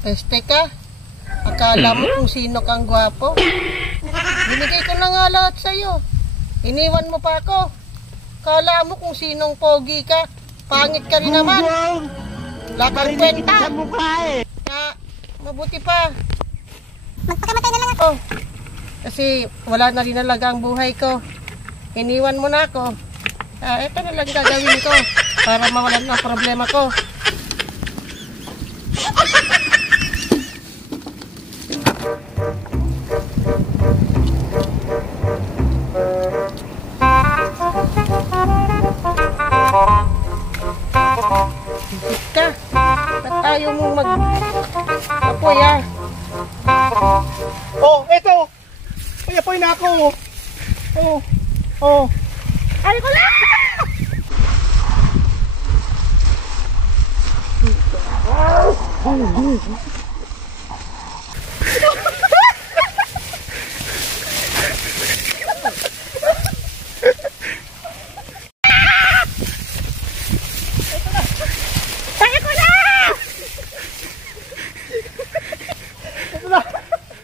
Peste ka? Akala mo kung sino kang gwapo? Binigay ko na nga lahat sa'yo. Iniwan mo pa ako. Akala mo kung sinong pogi ka? Pangit ka rin naman. Wala kang kwenta. Mabuti pa. Magpakamatay na lang ako. Kasi wala na rin talaga ang buhay ko. Iniwan mo na ako. Ito na lang gagawin ko para mawalan ng problema ko. Higit ka. Ba't ayaw mong mag-apoy Oh, eto! Ay, apoy na ako! Oh! Ay ko na!